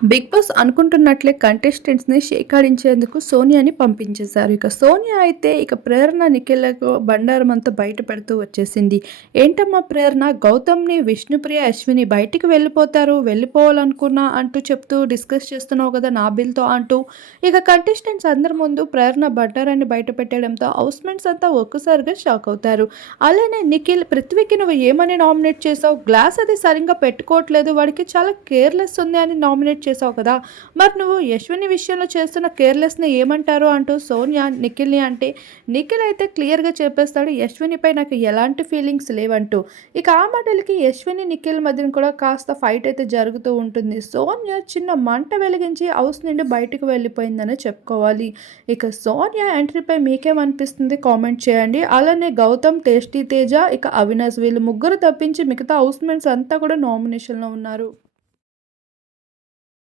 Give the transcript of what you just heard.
Big boss అనుకుంటున్నట్లే కంటెస్టెంట్స్‌ని షేకాడించేందుకు సోనియాని పంపించేశారు. ఇక సోనియా అయితే ఇక ప్రేరణ, నిఖిల్‌లకు బండారం అంతా బయట పెడుతూ వచ్చేసింది. "ఏంటమ్మా ప్రేరణ, గౌతమ్‌ని, విష్ణుప్రియ, అశ్విని బయటికి వెళ్ళిపోతారు. వెళ్ళిపోవాలనుకున్నా అంటూ చెప్తూ డిస్కస్ చేస్తున్నావు కదా నాబిల్‌తో" అంటూ ఇక కంటెస్టెంట్స్ అందరి ముందు ప్రేరణ బండారాన్ని బయట పెట్టడంతో హౌస్‌మేట్స్ అంతా ఒక్కసారిగా షాక్ అవుతారు. అలానే నిఖిల్, "పృథ్వీకి నువ్వు ఏమని నామినేట్ చేసావు? గ్లాస్ అది సరింగా పెట్టుకోవట్లేదు. వాడికి చాలా కేర్‌లెస్ ఉంది అని నామినేట్ చేసావు కదా! మరి నువ్వు యశ్విని విషయంలో చేస్తున్న కేర్‌లెస్‌ని ఏమంటారు?" అంటూ సోనియా నిఖిల్‌ని అంటే, నిఖిల్ అయితే క్లియర్‌గా చెప్పేస్తాడు, యశ్వినిపై నాకు ఎలాంటి ఫీలింగ్స్ లేవంటూ. ఇక ఆ మాటలకి యశ్విని, నిఖిల్ మధ్యన కూడా కాస్త ఫైట్ అయితే జరుగుతూ ఉంటుంది. సోనియా చిన్న మంట వెలిగించి హౌస్ నుండి బయటకు వెళ్ళిపోయిందనే చెప్పుకోవాలి. ఇక సోనియా ఎంట్రీపై మీకేమనిపిస్తుంది కామెంట్ చేయండి. అలానే గౌతమ్, టేస్టీ తేజ, ఇక అవినాష్ వీళ్ళు ముగ్గురు తప్పించి మిగతా హౌస్‌మేట్స్ అంతా కూడా నామినేషన్‌లో ఉన్నారు.